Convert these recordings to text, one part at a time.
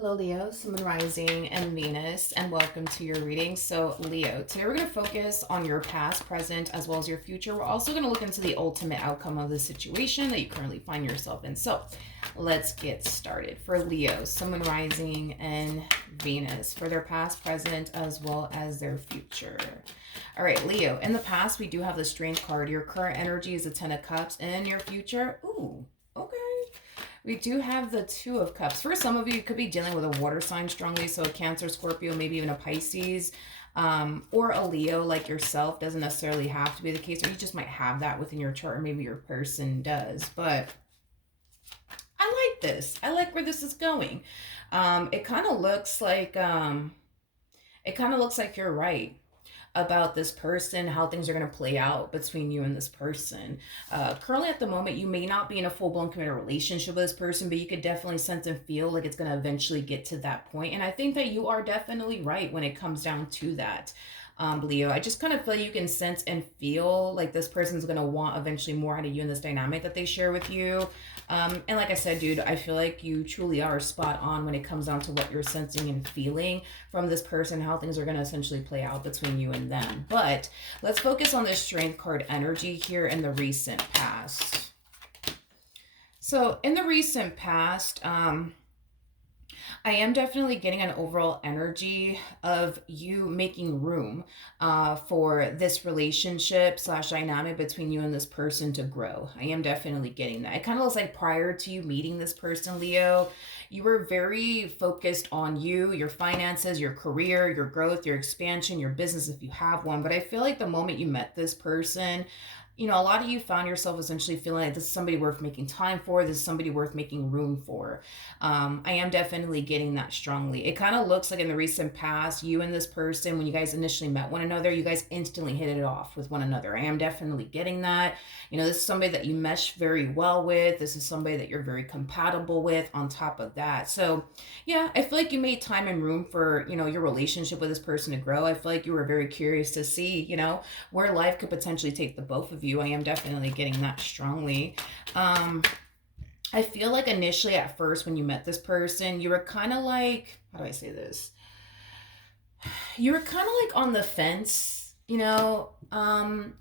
Hello, Leo, Sun, Rising, and Venus, and welcome to your reading. So, Leo, today we're going to focus on your past, present, as well as your future. We're also going to look into the ultimate outcome of the situation that you currently find yourself in. So, let's get started. For Leo, Sun, Rising, and Venus, for their past, present, as well as their future. All right, Leo, in the past, we do have the Strength card. Your current energy is the Ten of Cups, and in your future, ooh, okay. We do have the Two of Cups. For some of you, you could be dealing with a water sign strongly, so a Cancer, Scorpio, maybe even a Pisces, or a Leo like yourself. Doesn't necessarily have to be the case, or you just might have that within your chart, or maybe your person does. But I like this. I like where this is going. It kind of looks like you're right about this person, how things are going to play out between you and this person. Currently, at the moment, you may not be in a full-blown committed relationship with this person, but you could definitely sense and feel like it's going to eventually get to that point. And I think that you are definitely right when it comes down to that. Leo, I just kind of feel you can sense and feel like this person's going to want eventually more out of you in this dynamic that they share with you. And like I said, dude, I feel like you truly are spot on when it comes down to what you're sensing and feeling from this person, how things are going to essentially play out between you and them. But let's focus on this Strength card energy here in the recent past. So in the recent past, I am definitely getting an overall energy of you making room for this relationship slash dynamic between you and this person to grow. I am definitely getting that. It kind of looks like prior to you meeting this person, Leo, you were very focused on you, your finances, your career, your growth, your expansion, your business if you have one. But I feel like the moment you met this person, a lot of you found yourself essentially feeling like this is somebody worth making time for. This is somebody worth making room for. I am definitely getting that strongly. It kind of looks like in the recent past, you and this person, when you guys initially met one another, you guys instantly hit it off with one another. I am definitely getting that. This is somebody that you mesh very well with. This is somebody that you're very compatible with on top of that. So, yeah, I feel like you made time and room for, your relationship with this person to grow. I feel like you were very curious to see, where life could potentially take the both of you. I am definitely getting that strongly. I feel like initially at first when you met this person, you were kind of like, how do I say this? You were kind of like on the fence,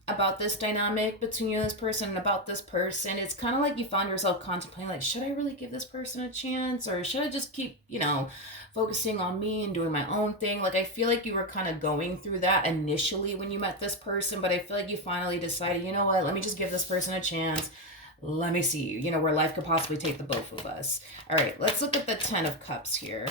about this dynamic between you and this person and about this person. It's kind of like you found yourself contemplating, like, should I really give this person a chance or should I just keep, focusing on me and doing my own thing? Like, I feel like you were kind of going through that initially when you met this person, but I feel like you finally decided, you know what, let me just give this person a chance. Let me see, where life could possibly take the both of us. All right, let's look at the Ten of Cups here.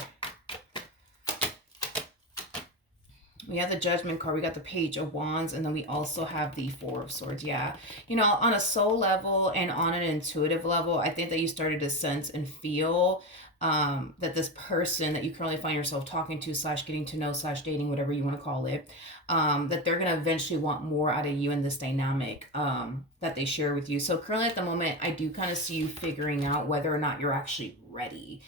We have the Judgment card, we got the Page of Wands, and then we also have the Four of Swords. Yeah, on a soul level and on an intuitive level, I think that you started to sense and feel that this person that you currently find yourself talking to slash getting to know slash dating, whatever you want to call it, that they're going to eventually want more out of you in this dynamic that they share with you. So currently at the moment, I do kind of see you figuring out whether or not you're actually ready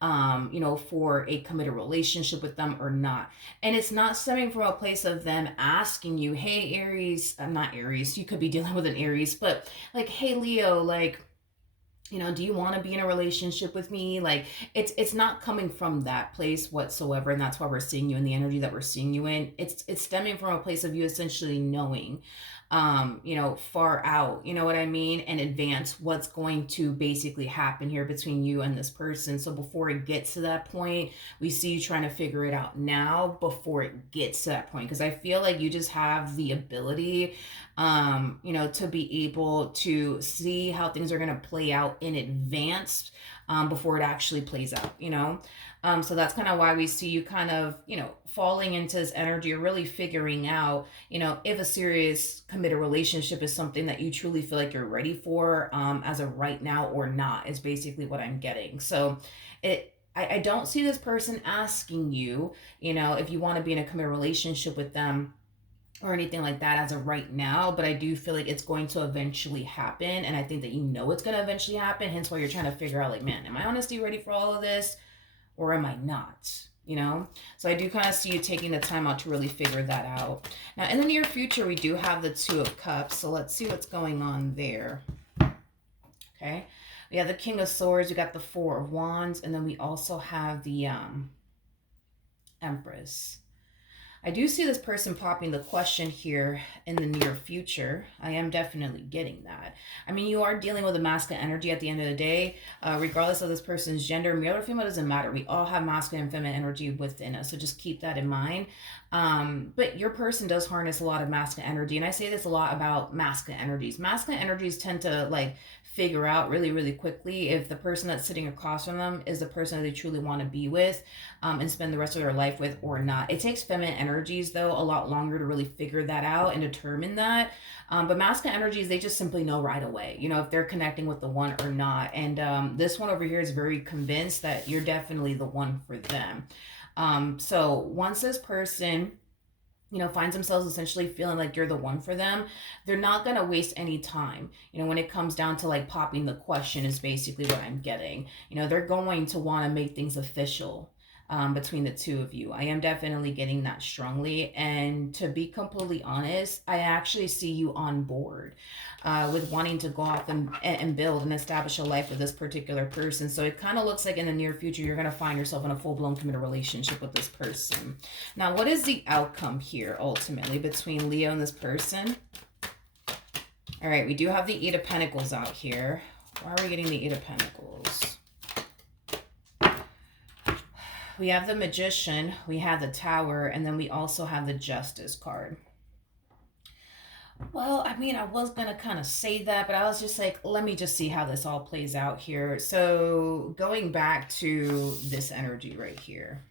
for a committed relationship with them or not. And it's not stemming from a place of them asking you, hey, Aries, I'm not Aries, you could be dealing with an Aries, but like, hey, Leo, like, do you want to be in a relationship with me? Like, it's not coming from that place whatsoever, and that's why we're seeing you in the energy that we're seeing you in. It's stemming from a place of you essentially knowing far out, you know what I mean, in advance what's going to basically happen here between you and this person. So before it gets to that point, we see you trying to figure it out now before it gets to that point, because I feel like you just have the ability to be able to see how things are going to play out in advance before it actually plays out, so that's kind of why we see you kind of, falling into this energy or really figuring out, if a serious committed relationship is something that you truly feel like you're ready for as of right now or not, is basically what I'm getting. So I don't see this person asking you, if you want to be in a committed relationship with them or anything like that as of right now, but I do feel like it's going to eventually happen, and I think that it's going to eventually happen, hence why you're trying to figure out, like, man, am I honestly ready for all of this or am I not? So I do kind of see you taking the time out to really figure that out. Now in the near future, we do have the Two of Cups, so let's see what's going on there. Okay, We have the King of Swords, we got the Four of Wands, and then we also have the Empress. I do see this person popping the question here in the near future. I am definitely getting that. I mean, you are dealing with a masculine energy at the end of the day, regardless of this person's gender. Male or female doesn't matter. We all have masculine and feminine energy within us. So just keep that in mind. But your person does harness a lot of masculine energy. And I say this a lot about masculine energies. Masculine energies tend to like figure out really, really quickly if the person that's sitting across from them is the person that they truly want to be with, and spend the rest of their life with or not. It takes feminine energies, though, a lot longer to really figure that out and determine that. But masculine energies, they just simply know right away, you know, if they're connecting with the one or not. And this one over here is very convinced that you're definitely the one for them. So once this person, you know, finds themselves essentially feeling like you're the one for them, they're not going to waste any time. You know, when it comes down to like popping the question, is basically what I'm getting. You know, they're going to want to make things official. Between the two of you, I am definitely getting that strongly. And to be completely honest, I actually see you on board with wanting to go off and build and establish a life with this particular person. So it kind of looks like in the near future, you're going to find yourself in a full-blown committed relationship with this person. Now, what is the outcome here ultimately between Leo and this person? All right, we do have the Eight of Pentacles out here. Why are we getting the Eight of Pentacles? We have the Magician, we have the Tower, and then we also have the Justice card. Well, I mean, I was going to kind of say that, but I was just like, let me just see how this all plays out here. So going back to this energy right here,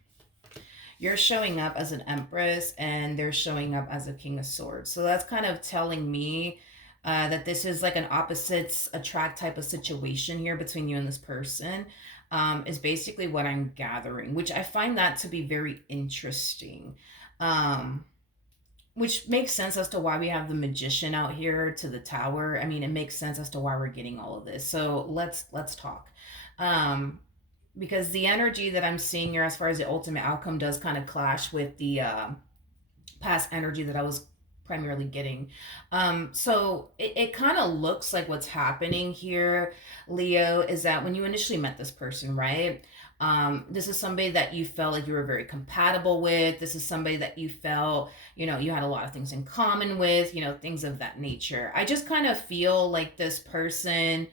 you're showing up as an Empress and they're showing up as a King of Swords. So that's kind of telling me that this is like an opposites attract type of situation here between you and this person. Is basically what I'm gathering, which I find that to be very interesting. Which makes sense as to why we have the Magician out here to the Tower. I mean, it makes sense as to why we're getting all of this. So let's talk. Because the energy that I'm seeing here as far as the ultimate outcome does kind of clash with the past energy that I was primarily getting. So it kind of looks like what's happening here, Leo, is that when you initially met this person, right? This is somebody that you felt like you were very compatible with. This is somebody that you felt, you know, you had a lot of things in common with, you know, things of that nature. I just kind of feel like this person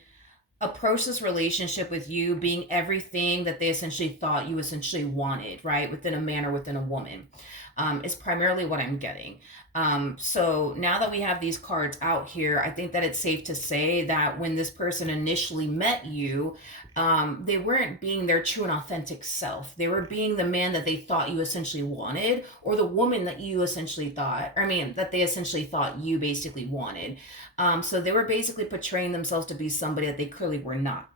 approach this relationship with you being everything that they essentially thought you essentially wanted, right? Within a man or within a woman, is primarily what I'm getting. So now that we have these cards out here, I think that it's safe to say that when this person initially met you, they weren't being their true and authentic self. They were being the man that they thought you essentially wanted, or the woman that you essentially thought, I mean, that they essentially thought you basically wanted. So they were basically portraying themselves to be somebody that they clearly were not.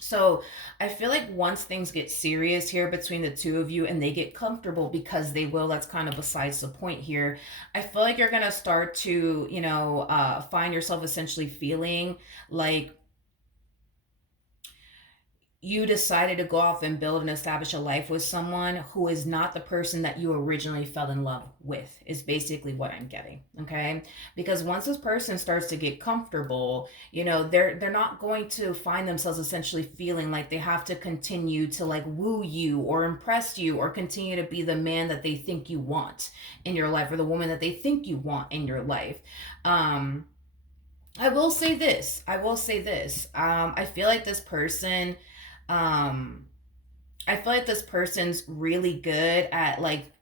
So I feel like once things get serious here between the two of you and they get comfortable, because they will, that's kind of besides the point here. I feel like you're going to start to, you know, find yourself essentially feeling like you decided to go off and build and establish a life with someone who is not the person that you originally fell in love with, is basically what I'm getting. Okay, because once this person starts to get comfortable, you know, they're not going to find themselves essentially feeling like they have to continue to like woo you or impress you or continue to be the man that they think you want in your life, or the woman that they think you want in your life. I will say this. I feel like this person, um I feel like this person's really good at like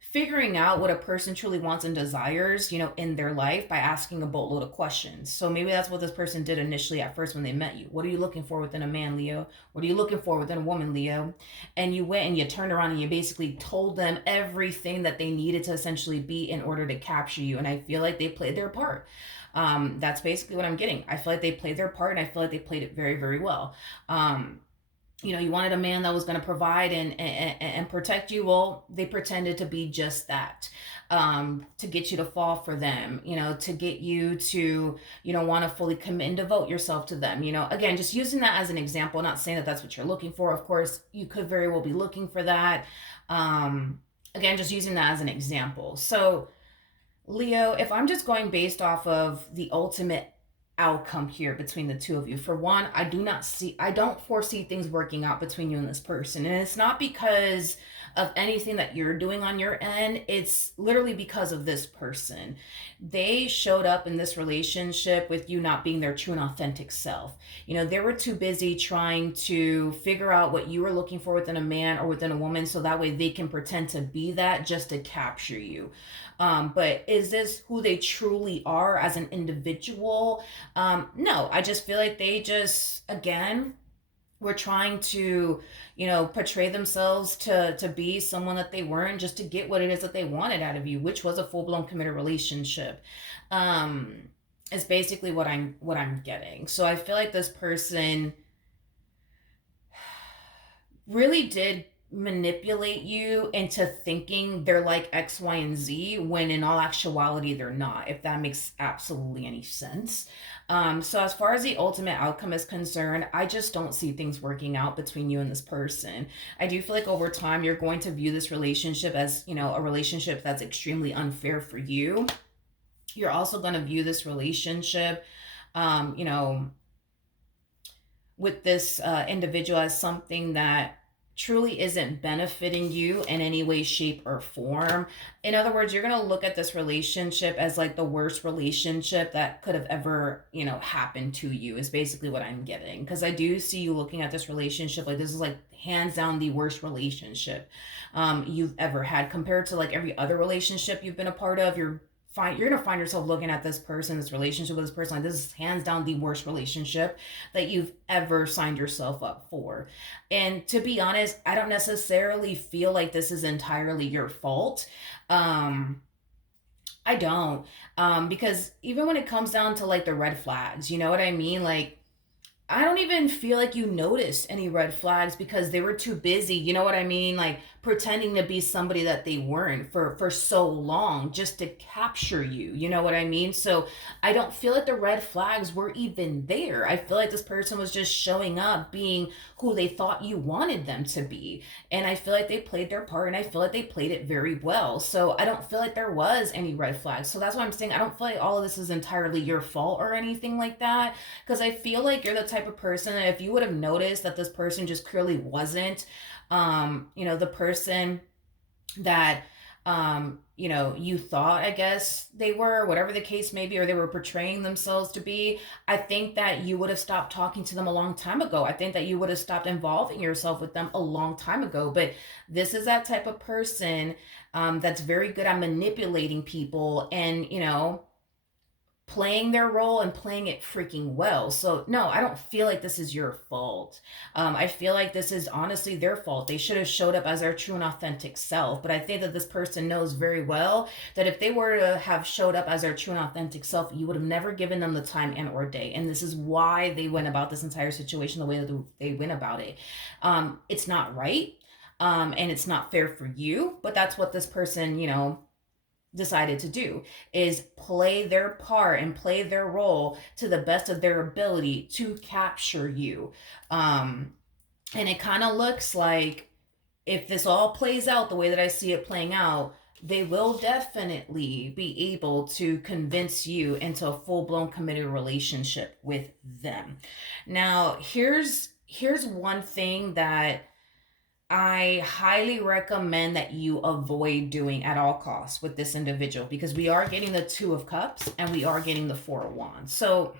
figuring out what a person truly wants and desires, you know, in their life by asking a boatload of questions. So maybe that's what this person did initially at first when they met you. What are you looking for within a man, Leo? What are you looking for within a woman, Leo? And you went and you turned around and you basically told them everything that they needed to essentially be in order to capture you. And I feel like they played their part. That's basically what I'm getting. I feel like they played their part, and I feel like they played it very, very well. You know, you wanted a man that was going to provide and protect you. Well, they pretended to be just that, to get you to fall for them, you know, to get you to, you know, want to fully commit and devote yourself to them. You know, again, just using that as an example, not saying that that's what you're looking for. Of course, you could very well be looking for that. Again, just using that as an example. So Leo, if I'm just going based off of the ultimate outcome here between the two of you. For one, I don't foresee things working out between you and this person. And it's not because of anything that you're doing on your end, it's literally because of this person. They showed up in this relationship with you not being their true and authentic self. They were too busy trying to figure out what you were looking for within a man or within a woman so that way they can pretend to be that just to capture you. But is this who they truly are as an individual? No, I just feel like they just, again, were trying to, portray themselves to be someone that they weren't, just to get what it is that they wanted out of you, which was a full-blown committed relationship. Is basically what I'm getting. So I feel like this person really did manipulate you into thinking they're like X, Y, and Z when in all actuality they're not, if that makes absolutely any sense. So as far as the ultimate outcome is concerned, I just don't see things working out between you and this person. I do feel like over time you're going to view this relationship as, a relationship that's extremely unfair for you. You're also going to view this relationship, um, you know, with this individual as something that truly isn't benefiting you in any way, shape, or form. In other words, you're going to look at this relationship as like the worst relationship that could have ever, happened to you, is basically what I'm getting. Because I do see you looking at this relationship like this is like hands down the worst relationship you've ever had compared to like every other relationship you've been a part of. You're gonna find yourself looking at this person, this relationship with this person, like this is hands down the worst relationship that you've ever signed yourself up for. And to be honest, I don't necessarily feel like this is entirely your fault. Um, I don't. Because even when it comes down to like the red flags, you know what I mean? Like I don't even feel like you noticed any red flags because they were too busy, you know what I mean? Like pretending to be somebody that they weren't for so long just to capture you, you know what I mean? So I don't feel like the red flags were even there. I feel like this person was just showing up being who they thought you wanted them to be. And I feel like they played their part and I feel like they played it very well. So I don't feel like there was any red flags. So that's why I'm saying I don't feel like all of this is entirely your fault or anything like that, because I feel like you're the type of person that if you would have noticed that this person just clearly wasn't, the person that, you thought, I guess, they were, whatever the case may be, or they were portraying themselves to be, I think that you would have stopped talking to them a long time ago. I think that you would have stopped involving yourself with them a long time ago. But this is that type of person that's very good at manipulating people and, playing their role and playing it freaking well. So no, I don't feel like this is your fault. I feel like this is honestly their fault. They should have showed up as their true and authentic self. But I think that this person knows very well that if they were to have showed up as their true and authentic self, you would have never given them the time and or day. And this is why they went about this entire situation the way that they went about it. It's not right. And it's not fair for you, but that's what this person, decided to do, is play their part and play their role to the best of their ability to capture you. And it kind of looks like if this all plays out the way that I see it playing out, they will definitely be able to convince you into a full-blown committed relationship with them. Now, here's one thing that I highly recommend that you avoid doing at all costs with this individual, because we are getting the Two of Cups and we are getting the Four of Wands. So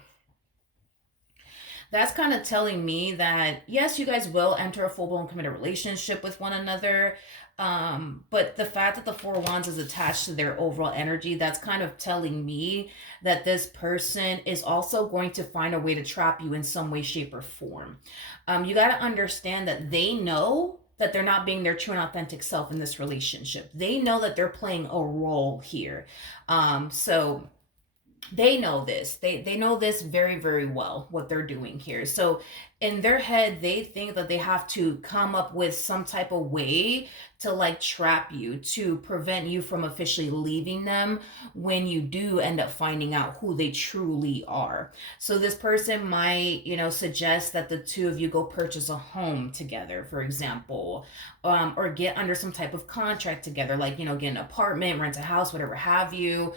that's kind of telling me that yes, you guys will enter a full-blown committed relationship with one another. But the fact that the Four of Wands is attached to their overall energy, that's kind of telling me that this person is also going to find a way to trap you in some way, shape, or form. You got to understand that they know that they're not being their true and authentic self in this relationship. They know that they're playing a role here. So they know this. They know this very, very well, what they're doing here. So in their head, they think that they have to come up with some type of way to like trap you, to prevent you from officially leaving them when you do end up finding out who they truly are. So this person might, suggest that the two of you go purchase a home together, for example, or get under some type of contract together, like, get an apartment, rent a house, whatever have you.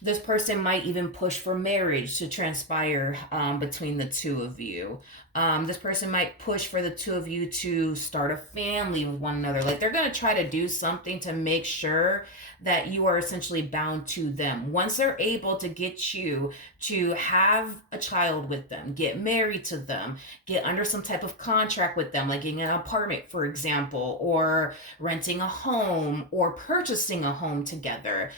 This person might even push for marriage to transpire between the two of you. This person might push for the two of you to start a family with one another. Like they're going to try to do something to make sure that you are essentially bound to them. Once they're able to get you to have a child with them, get married to them, get under some type of contract with them, like getting an apartment, for example, or renting a home or purchasing a home together.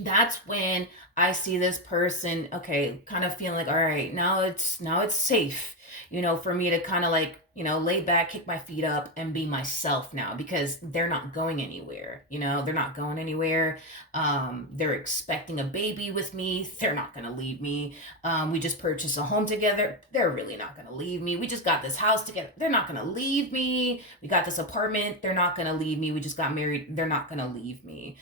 That's when I see this person, okay, kind of feeling like, all right, now it's safe, for me to kind of like, lay back, kick my feet up, and be myself now because they're not going anywhere. They're not going anywhere. They're expecting a baby with me. They're not gonna leave me. We just purchased a home together. They're really not gonna leave me. We just got this house together. They're not gonna leave me. We got this apartment. They're not gonna leave me. We just got married. They're not gonna leave me.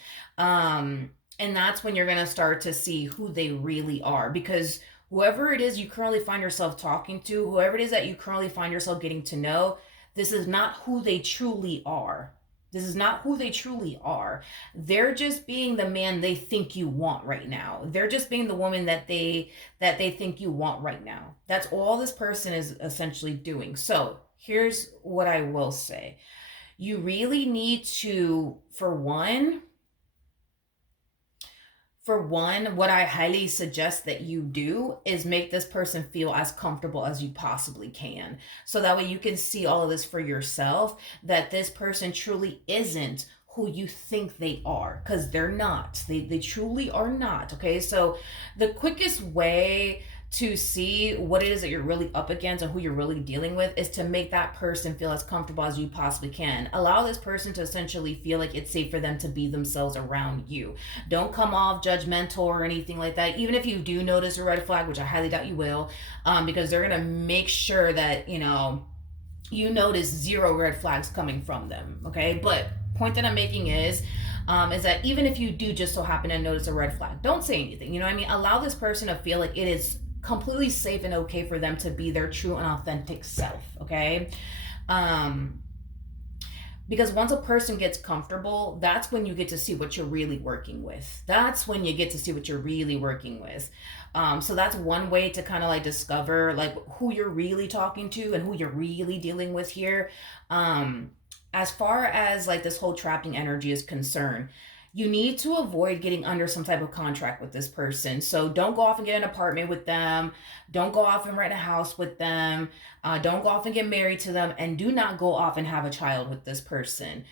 And that's when you're going to start to see who they really are because whoever it is you currently find yourself talking to, whoever it is that you currently find yourself getting to know, this is not who they truly are. This is not who they truly are. They're just being the man they think you want right now. They're just being the woman that they think you want right now. That's all this person is essentially doing. So, here's what I will say. You really need to, for one, what I highly suggest that you do is make this person feel as comfortable as you possibly can. So that way you can see all of this for yourself, that this person truly isn't who you think they are, because they're not. They truly are not. Okay. So the quickest way to see what it is that you're really up against and who you're really dealing with is to make that person feel as comfortable as you possibly can. Allow this person to essentially feel like it's safe for them to be themselves around you. Don't come off judgmental or anything like that. Even if you do notice a red flag, which I highly doubt you will, because they're going to make sure that, you notice zero red flags coming from them. Okay. But point that I'm making is that even if you do just so happen to notice a red flag, don't say anything. You know what I mean? Allow this person to feel like it is completely safe and okay for them to be their true and authentic self. Okay. Because once a person gets comfortable, that's when you get to see what you're really working with. That's when you get to see what you're really working with. So that's one way to kind of like discover like who you're really talking to and who you're really dealing with here. As far as like this whole trapping energy is concerned, you need to avoid getting under some type of contract with this person. So don't go off and get an apartment with them. Don't go off and rent a house with them. Don't go off and get married to them. And do not go off and have a child with this person.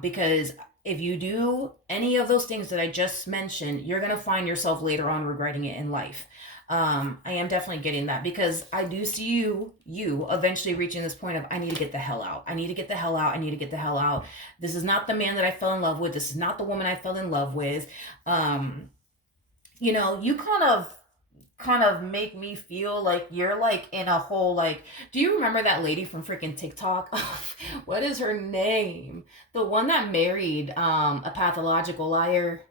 Because if you do any of those things that I just mentioned, you're going to find yourself later on regretting it in life. I am definitely getting that because I do see you eventually reaching this point of I need to get the hell out. I need to get the hell out. I need to get the hell out. This is not the man that I fell in love with. This is not the woman I fell in love with. You kind of make me feel like you're like in a whole like, do you remember that lady from freaking TikTok? What is her name? The one that married a pathological liar.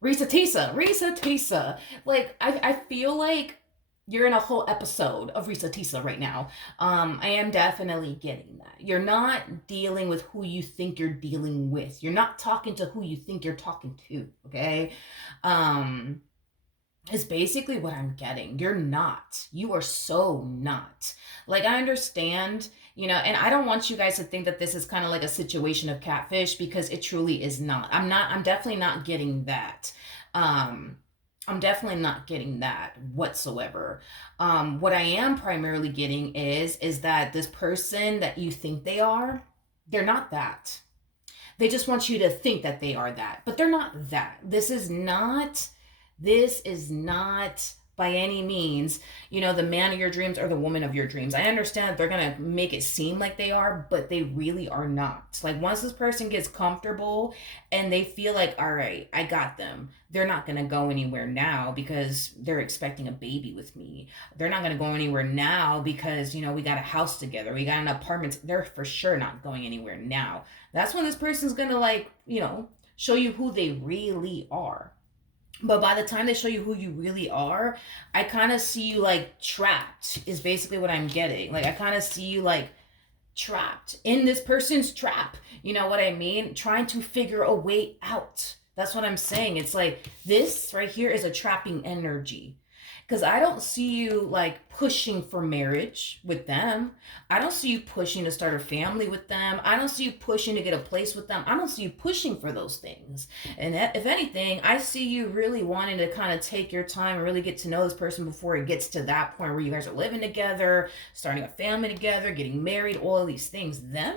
Risa Tisa. Like, I feel like you're in a whole episode of Risa Tisa right now. I am definitely getting that. You're not dealing with who you think you're dealing with. You're not talking to who you think you're talking to, okay? Is basically what I'm getting. You're not. You are so not. Like, I understand, and I don't want you guys to think that this is kind of like a situation of catfish because it truly is not. I'm definitely not getting that. I'm definitely not getting that whatsoever. What I am primarily getting is that this person that you think they are, they're not that. They just want you to think that they are that, but they're not that. This is not by any means, the man of your dreams or the woman of your dreams. I understand they're going to make it seem like they are, but they really are not. Like once this person gets comfortable and they feel like, all right, I got them. They're not going to go anywhere now because they're expecting a baby with me. They're not going to go anywhere now because, we got a house together. We got an apartment. They're for sure not going anywhere now. That's when this person's going to like, show you who they really are. But by the time they show you who you really are, I kind of see you like trapped is basically what I'm getting. Like I kind of see you like trapped in this person's trap. You know what I mean? Trying to figure a way out. That's what I'm saying. It's like this right here is a trapping energy. Because I don't see you like pushing for marriage with them. I don't see you pushing to start a family with them. I don't see you pushing to get a place with them. I don't see you pushing for those things. And if anything, I see you really wanting to kind of take your time and really get to know this person before it gets to that point where you guys are living together, starting a family together, getting married, all of these things. Them,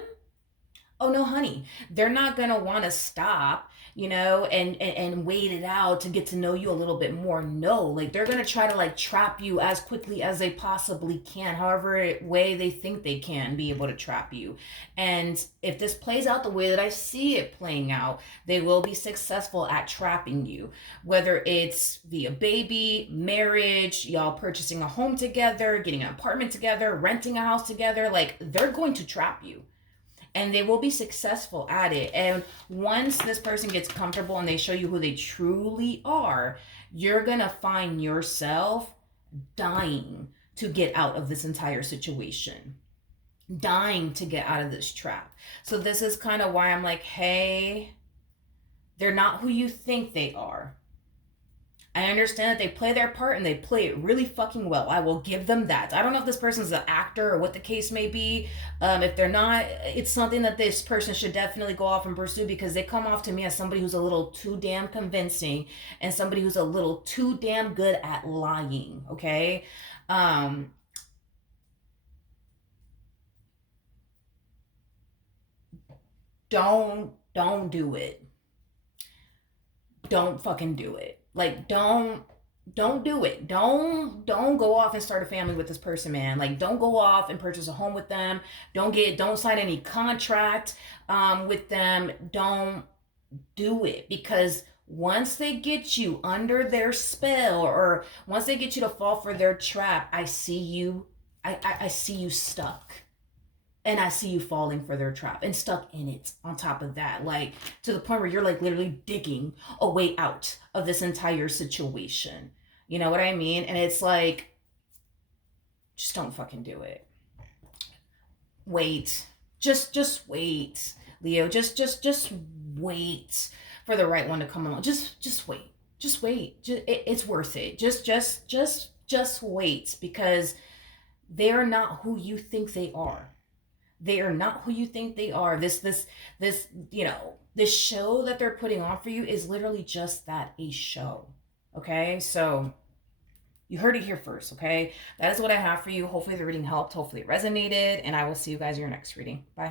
oh no honey, they're not gonna want to stop, and wait it out to get to know you a little bit more. No, like they're gonna try to like trap you as quickly as they possibly can, however way they think they can be able to trap you. And if this plays out the way that I see it playing out, they will be successful at trapping you, whether it's via baby, marriage, y'all purchasing a home together, getting an apartment together, renting a house together. Like they're going to trap you, and they will be successful at it. And once this person gets comfortable and they show you who they truly are, you're gonna find yourself dying to get out of this entire situation, dying to get out of this trap. So this is kind of why I'm like, hey, they're not who you think they are. I understand that they play their part and they play it really fucking well. I will give them that. I don't know if this person's an actor or what the case may be. If they're not, it's something that this person should definitely go off and pursue, because they come off to me as somebody who's a little too damn convincing and somebody who's a little too damn good at lying. Okay. Um, don't do it. Don't fucking do it. Like don't do it. Don't go off and start a family with this person, man. Like don't go off and purchase a home with them. Don't sign any contract with them. Don't do it, because once they get you under their spell, or once they get you to fall for their trap, I see you. I see you stuck, and I see you falling for their trap and stuck in it on top of that. Like to the point where you're like literally digging a way out of this entire situation. You know what I mean? And it's like, just don't fucking do it. Wait. Just wait, Leo. Just wait for the right one to come along. Just wait. Just wait. It's worth it. Just wait, because they are not who you think they are. They are not who you think they are. This show that they're putting on for you is literally just that, a show. Okay? So you heard it here first, okay? That is what I have for you. Hopefully the reading helped. Hopefully it resonated. And I will see you guys in your next reading. Bye.